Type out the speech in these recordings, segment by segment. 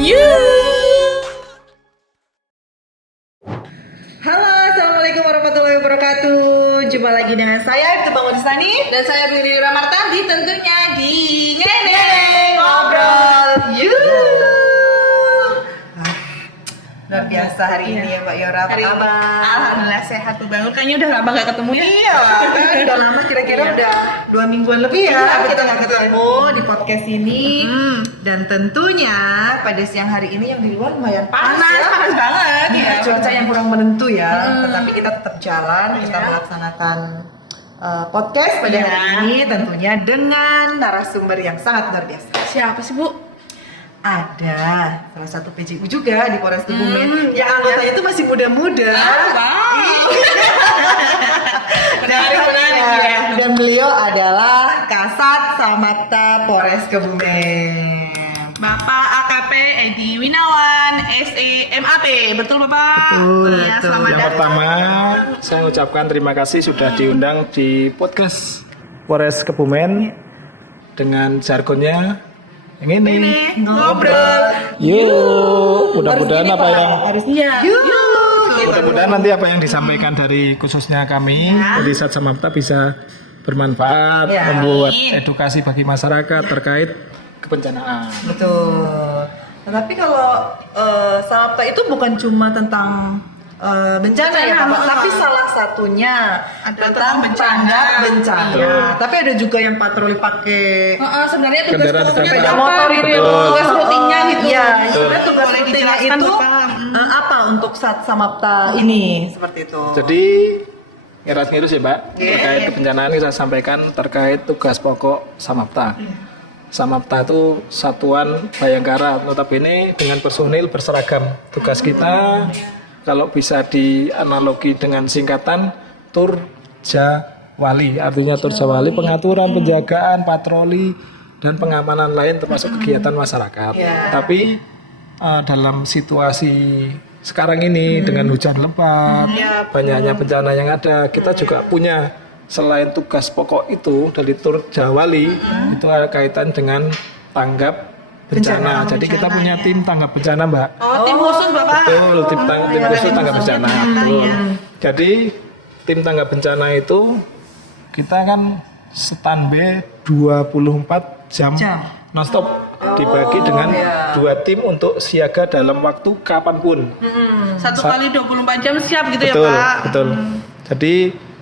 Halo, assalamualaikum warahmatullahi wabarakatuh. Jumpa lagi dengan saya Ibtu Bangunisani Dan saya Riri Ramartadi, tentunya di Ngene Ngobrol. Luar biasa hari ini ya Mbak Yora. Apa kabar? Alhamdulillah sehat tuh banget. Kayaknya udah lama gak ketemu ya. Iya, kan udah lama kira-kira udah 2 mingguan lebih ya kita nggak ketemu di podcast ini. Dan tentunya pada siang hari ini yang di luar lumayan panas banget. ya. Cuaca yang kurang menentu ya. Tetapi kita tetap jalan, kita melaksanakan podcast pada hari ini tentunya dengan narasumber yang sangat luar biasa. Siapa sih Bu? Ada salah satu PJU juga di Polres Kebumen yang anggotanya itu masih muda-muda. Dan beliau adalah Kasat Samapta Polres Kebumen. Bapak AKP Edi Winawan, SE MAP. Betul Bapak? Betul. Ya, selamat Yang datang. pertama, saya ucapkan terima kasih sudah diundang di podcast Polres Kebumen dengan jargonnya yang ini. Ngobrol. Yuk, mudah-mudahan apa yang Yuk. nanti apa yang disampaikan dari khususnya kami dari Sat Samapta bisa bermanfaat, Ya. membuat edukasi bagi masyarakat terkait kebencanaan. Betul. Tetapi kalau Samapta itu bukan cuma tentang bencana ya Bapak, tapi salah satunya tentang bencana. Tapi ada juga yang patroli pakai Sebenarnya tugas Kendaraan pokoknya kendaraan. apa motor itu ya, Betul. tugas rutinnya gitu. Iya, sebenarnya tugas Boleh rutinnya dijelaskan, itu Bapak? apa untuk Sat Samapta ini seperti itu. Jadi ngiras-ngirus ya Mbak, terkait kebencanaan kita sampaikan terkait tugas pokok Samapta. Samapta itu satuan Bayangkara, notabene dengan personil berseragam. Tugas kita kalau bisa dianalogi dengan singkatan Turjawali, artinya Turjawali pengaturan, penjagaan, patroli dan pengamanan lain termasuk kegiatan masyarakat. Tapi dalam situasi sekarang ini dengan hujan lebat, banyaknya bencana yang ada, kita juga punya selain tugas pokok itu dari Turjawali itu ada kaitan dengan tanggap bencana. Jadi kita punya tim tanggap bencana, Mbak. Oh, tim khusus Bapak. Betul, tim khusus tanggap bencana. Betul. Jadi tim tanggap bencana itu kita kan standby 24 jam nonstop, dibagi dengan 2 tim untuk siaga dalam waktu kapanpun. Satu kali 24 jam siap gitu Betul, ya Pak. betul. Jadi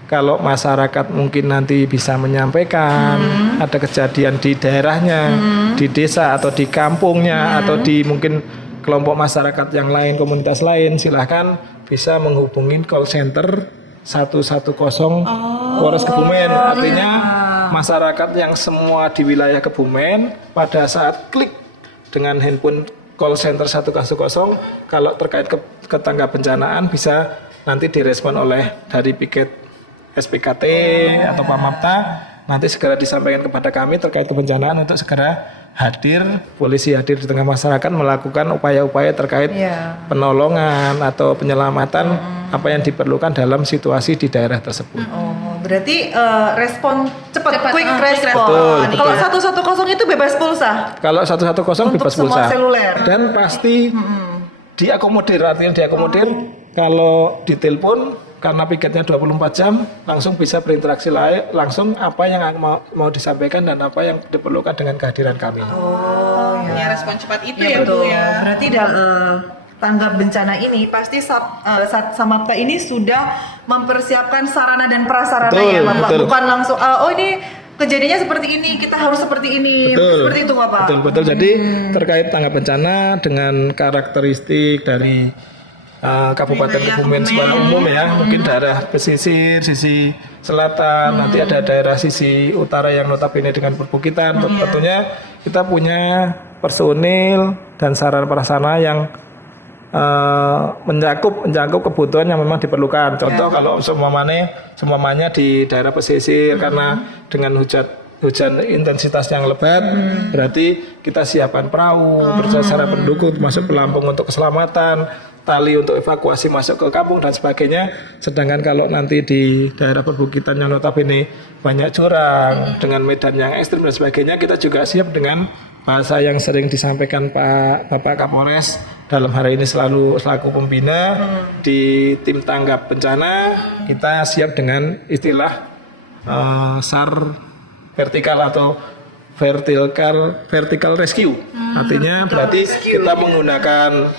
kalau masyarakat mungkin nanti bisa menyampaikan ada kejadian di daerahnya, di desa atau di kampungnya atau di mungkin kelompok masyarakat yang lain, komunitas lain, silahkan bisa menghubungi call center 110 Polres Kebumen. Artinya masyarakat yang semua di wilayah Kebumen pada saat klik dengan handphone call center 110 kalau terkait ketanggap bencanaan bisa nanti direspon oleh dari piket SPKT atau Pamapta, nanti segera disampaikan kepada kami terkait kebencanaan untuk segera hadir, polisi hadir di tengah masyarakat melakukan upaya-upaya terkait penolongan atau penyelamatan apa yang diperlukan dalam situasi di daerah tersebut. Oh, berarti respon cepat, quick respon. Betul, Kalau betul. 110 itu bebas pulsa. Kalau 110 Untuk bebas semua pulsa seluler. dan pasti diakomodir, artinya diakomodir kalau ditelepon karena piketnya 24 jam langsung bisa berinteraksi langsung apa yang mau disampaikan dan apa yang diperlukan dengan kehadiran kami. Ya respon cepat itu Ya, ya Bu betul. ya. Berarti tanggap bencana ini pasti Sat Samapta ini sudah mempersiapkan sarana dan prasarana Betul, ya Bapak. betul. Bukan langsung oh ini kejadiannya seperti ini, kita harus seperti ini. Betul. Seperti itu Bapak. Betul. Jadi terkait tanggap bencana dengan karakteristik dari Kabupaten Kebumen secara umum ya, mungkin daerah pesisir, sisi selatan, nanti ada daerah sisi utara yang notabene dengan perbukitan. Tentunya kita punya personil dan sarana prasarana yang mencakup kebutuhan yang memang diperlukan. Contoh kalau semuanya di daerah pesisir karena dengan hujan intensitas yang lebat, berarti kita siapkan perahu, bersara pendukung termasuk pelampung untuk keselamatan, tali untuk evakuasi masuk ke kampung dan sebagainya. Sedangkan kalau nanti di daerah perbukitan yang notabene banyak jurang dengan medan yang ekstrim dan sebagainya, kita juga siap dengan bahasa yang sering disampaikan Bapak Kapolres dalam hari ini selaku pembina di tim tanggap bencana, kita siap dengan istilah SAR vertikal atau vertical rescue. Artinya berarti kita menggunakan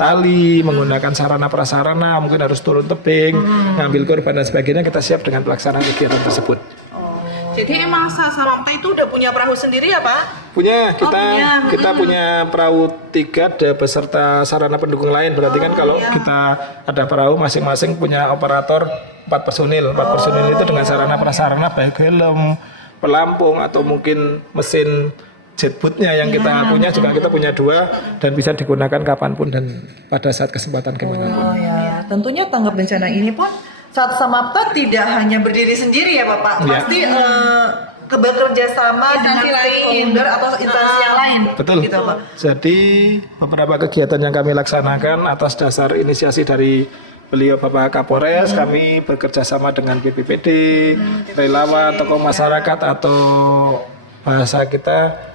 tali, menggunakan sarana prasarana, mungkin harus turun tebing, ngambil korban dan sebagainya, kita siap dengan pelaksanaan kegiatan tersebut. Jadi emang Sasamapta itu udah punya perahu sendiri ya Pak? Punya, kita punya perahu 3 ada beserta sarana pendukung lain. Berarti kan kalau kita ada perahu masing-masing punya operator 4 personil. 4 personil itu dengan sarana prasarana baik helm, pelampung atau mungkin mesin jetbootnya yang kita punya juga kita punya 2 dan bisa digunakan kapanpun dan pada saat kesempatan kemanapun. Ya. Tentunya tanggap bencana ini pun Sasamapta tidak hanya berdiri sendiri ya Bapak, pasti bekerja sama dengan stakeholder atau instansi yang lain. Betul. Gitu, Pak. Jadi beberapa kegiatan yang kami laksanakan atas dasar inisiasi dari beliau Bapak Kapolres, kami bekerja sama dengan BPBD, relawan, tokoh masyarakat atau bahasa kita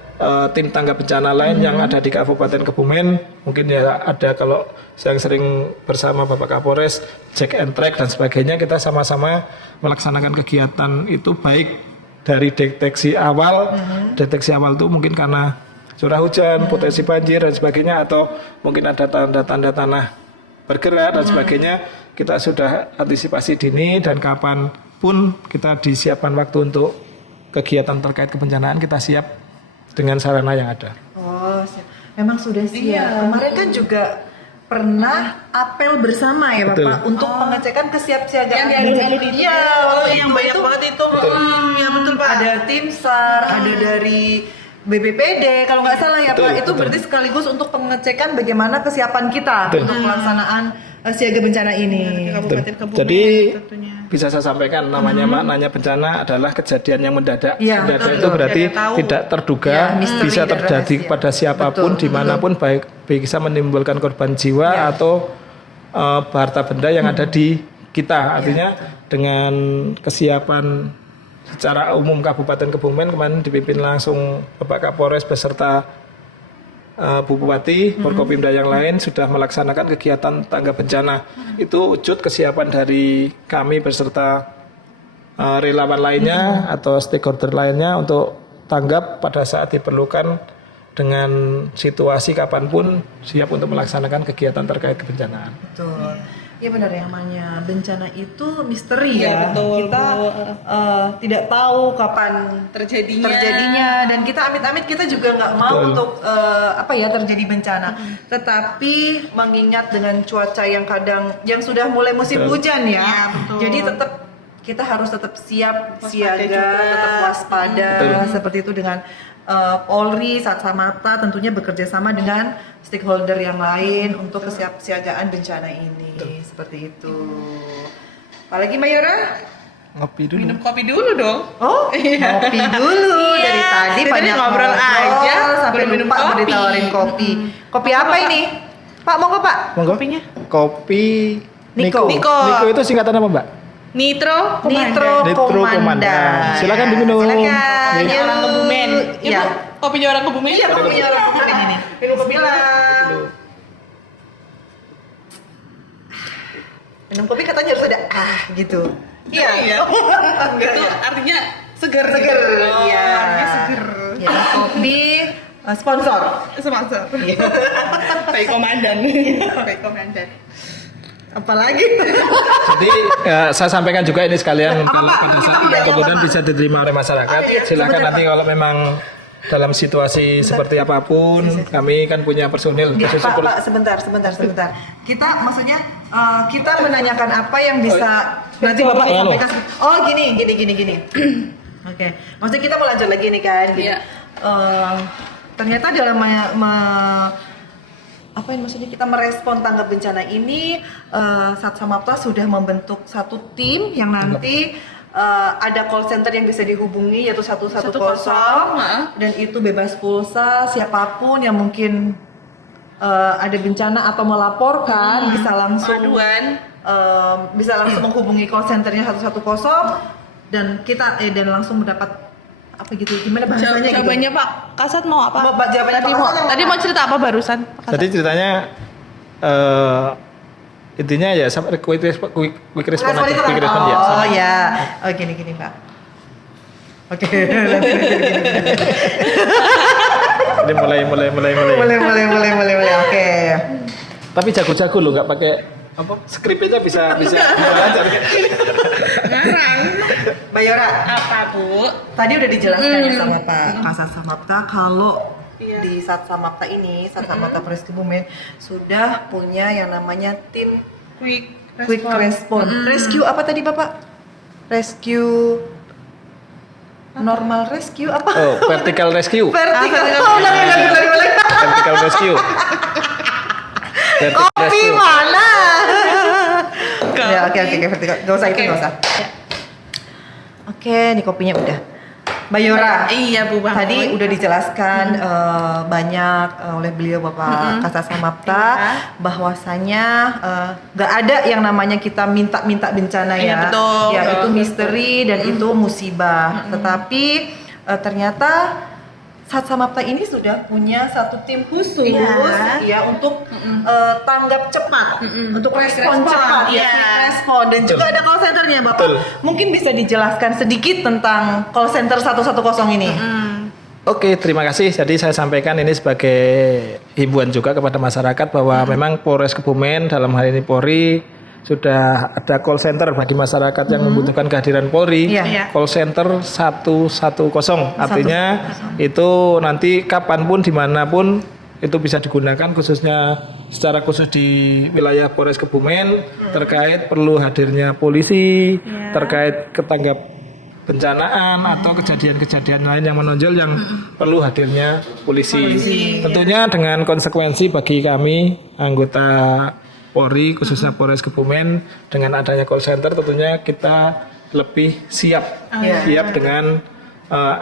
tim tanggap bencana lain yang ada di Kabupaten Kebumen. Mungkin ya ada kalau yang sering bersama Bapak Kapolres, check and track dan sebagainya, kita sama-sama melaksanakan kegiatan itu baik dari deteksi awal. Deteksi awal itu mungkin karena curah hujan, potensi banjir dan sebagainya, atau mungkin ada tanda-tanda tanah bergerak dan sebagainya. Kita sudah antisipasi dini dan kapanpun kita disiapkan waktu untuk kegiatan terkait kebencanaan, kita siap dengan sarana yang ada. Oh, memang sudah siap. Kemarin kan juga pernah apel bersama ya Bapak untuk pengecekan kesiapsiagaan bencana. Iya, yang banyak banget itu. Ya betul Pak. Ada tim SAR, ada dari BPBD kalau nggak salah ya Pak. Itu berarti sekaligus untuk pengecekan bagaimana kesiapan kita untuk pelaksanaan siaga bencana ini. Kabupaten Kebumen. Jadi tentunya. bisa saya sampaikan namanya maknanya bencana adalah kejadian yang mendadak. Ya, Mendadak itu berarti tidak terduga, bisa terjadi pada siapapun dimanapun, baik bisa menimbulkan korban jiwa atau harta benda yang ada di kita. Artinya dengan kesiapan secara umum Kabupaten Kebumen kemarin dipimpin langsung Bapak Kapolres beserta Bu Bupati, Forkopimda yang lain sudah melaksanakan kegiatan tanggap bencana. Itu wujud kesiapan dari kami beserta relawan lainnya atau stakeholder lainnya untuk tanggap pada saat diperlukan dengan situasi kapanpun siap untuk melaksanakan kegiatan terkait kebencanaan. Betul. Iya benar ya, namanya bencana itu misteri ya. Betul, kita tidak tahu kapan terjadinya dan kita amit-amit kita juga nggak mau untuk terjadi bencana. Tetapi mengingat dengan cuaca yang yang sudah mulai musim hujan ya, jadi tetap kita harus tetap siap siaga, tetap waspada seperti itu dengan Polri, Sasamapta tentunya bekerja sama dengan stakeholder yang lain untuk kesiapsiagaan bencana ini. Seperti itu. Apalagi Mbak Yora? Ngopi dulu. Minum kopi dulu dong. Oh, ngopi dulu. Dari tadi banyak ngobrol aja sampai lupa mau ditawarin kopi. Kopi apa ini? Pak, monggo Pak. Monggo. Kopinya? Kopi Niko. Niko itu singkatan apa Mbak? Nitro Komandan. Silakan diminum. Silakan. Orang Kebumen. Iya. Kopinya orang Kebumen. Iya, kopinya orang Kebumen ini. Minum kopi lah. Minum kopi katanya harus ada gitu. Iya. Itu artinya seger. Iya. Artinya seger. Ya, kopi sponsor. Baik komandan. Baik komandan. Apalagi? Jadi saya sampaikan juga ini sekalian kalau pada saat kemudian bisa diterima oleh masyarakat. Silakan nanti kalau memang dalam situasi seperti apapun, kami kan punya personil. Pak, sebentar. Kita maksudnya kita menanyakan apa yang bisa nanti Bapak sampaikan. Oh gini. Oke. Maksudnya kita mau lanjut lagi nih kan. Gitu. Ternyata dalam maksudnya kita merespon tanggap bencana ini, Sasamapta sudah membentuk satu tim yang nanti ada call center yang bisa dihubungi yaitu 110 dan itu bebas pulsa, siapapun yang mungkin ada bencana atau melaporkan bisa langsung menghubungi call centernya 110 dan kita dan langsung mendapat apa gitu? Gimana bahasanya gitu? Jawabannya Pak Kasat mau apa? Jawabannya Tadi Pak mau, Kasat tadi mau cerita apa barusan? Pak Kasat? Jadi ceritanya intinya ya sampai quick respon aja, quick respon ya. Oh ya, oh gini Pak. Oke. Ini mulai. Oke. Tapi jago-jago loh, nggak pakai apa skrip aja bisa belajar. Ngarang. Mbak Yora, Apa Bu? tadi udah dijelaskan ya sama Pak Kasat Samapta kalau di Sat Samapta ini, Sat Samapta Polres Kebumen sudah punya yang namanya tim Quick response. Rescue apa tadi Bapak? Rescue normal rescue apa? Oh, vertical rescue. Vertical. Oh, ulang. Vertical rescue. Vertical Kopi rescue. mana? Ya, oke, vertical. Gak usah itu, Oke. gak usah. Oke, nih kopinya udah. Mbak Yora, Iya Bu Bang. tadi udah dijelaskan banyak oleh beliau Bapak Kasat Samapta bahwasanya nggak ada yang namanya kita minta bencana Iya, ya. betul. Ya itu misteri dan itu musibah. Tetapi ternyata Sat Samapta ini sudah punya satu tim khusus ya untuk tanggap cepat, untuk respon cepat, iya. respon dan juga ada call centernya Bapak. Betul. Mungkin bisa dijelaskan sedikit tentang call center 110 ini. Oke, terima kasih. Jadi saya sampaikan ini sebagai himbauan juga kepada masyarakat bahwa memang Polres Kebumen dalam hal ini Polri sudah ada call center bagi masyarakat yang membutuhkan kehadiran Polri. Iya. Call center 110. Artinya itu nanti kapanpun dimanapun itu bisa digunakan, khususnya secara khusus di wilayah Polres Kebumen terkait perlu hadirnya polisi, terkait ketanggap bencanaan atau kejadian-kejadian lain yang menonjol yang perlu hadirnya polisi. Tentunya dengan konsekuensi bagi kami anggota Polri khususnya Polres Kebumen dengan adanya call center tentunya kita lebih siap dengan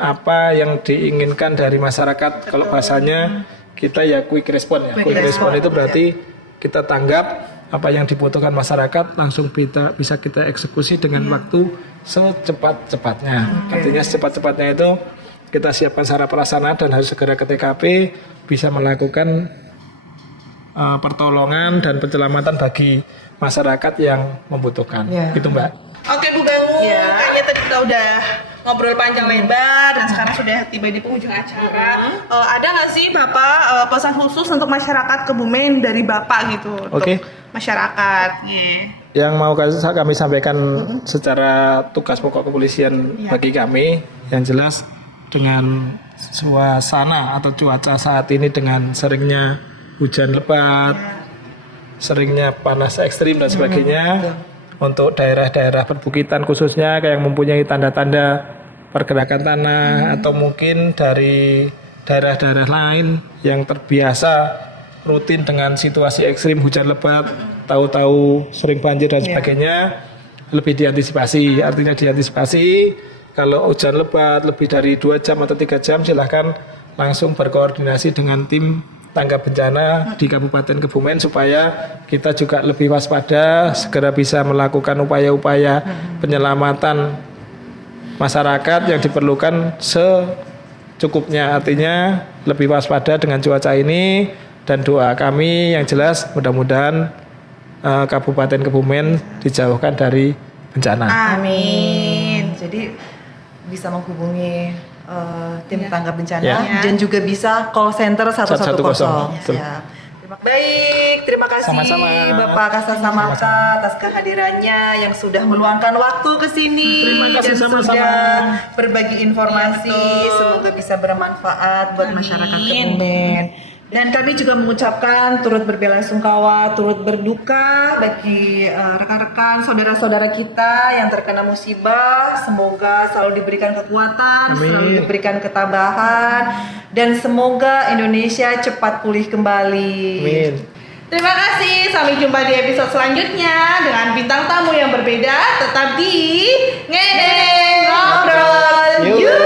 apa yang diinginkan dari masyarakat. Kalau bahasanya kita ya quick respon ya. Quick respon itu berarti kita tanggap apa yang dibutuhkan masyarakat langsung bisa kita eksekusi dengan waktu secepat-cepatnya. Artinya secepat-cepatnya itu kita siapkan secara pelaksana dan harus segera ke TKP bisa melakukan pertolongan dan penyelamatan bagi masyarakat yang membutuhkan. Gitu Mbak. Oke Bu Bangu, kayaknya tadi kita udah ngobrol panjang lebar dan sekarang sudah tiba di penghujung acara. Ada nggak sih Bapak pesan khusus untuk masyarakat Kebumen dari Bapak gitu? Oke. Untuk masyarakat. Yang mau kami sampaikan secara tugas pokok kepolisian bagi kami yang jelas dengan suasana atau cuaca saat ini dengan seringnya hujan lebat, seringnya panas ekstrim dan sebagainya. Untuk daerah-daerah perbukitan khususnya yang mempunyai tanda-tanda pergerakan tanah atau mungkin dari daerah-daerah lain yang terbiasa rutin dengan situasi ekstrim hujan lebat, tahu-tahu sering banjir dan sebagainya, lebih diantisipasi. Artinya diantisipasi kalau hujan lebat lebih dari 2 jam atau 3 jam silahkan langsung berkoordinasi dengan tim tanggap bencana di Kabupaten Kebumen supaya kita juga lebih waspada, segera bisa melakukan upaya-upaya penyelamatan masyarakat yang diperlukan secukupnya. Artinya lebih waspada dengan cuaca ini dan doa kami yang jelas mudah-mudahan Kabupaten Kebumen dijauhkan dari bencana. Amin. Jadi bisa menghubungi tim tanggap bencana dan juga bisa call center 110. Ya. Terima kasih Sama-sama. Bapak Kasat Samapta atas kehadirannya yang sudah meluangkan waktu ke sini dan sudah berbagi informasi. Semoga bisa bermanfaat buat masyarakat Kebumen. Dan kami juga mengucapkan turut berbelasungkawa, turut berduka bagi rekan-rekan, saudara-saudara kita yang terkena musibah. Semoga selalu diberikan kekuatan, selalu diberikan ketabahan, dan semoga Indonesia cepat pulih kembali. Amin. Terima kasih, sampai jumpa di episode selanjutnya dengan bintang tamu yang berbeda. Tetap di Ngedeng Ngobrol. Yuk.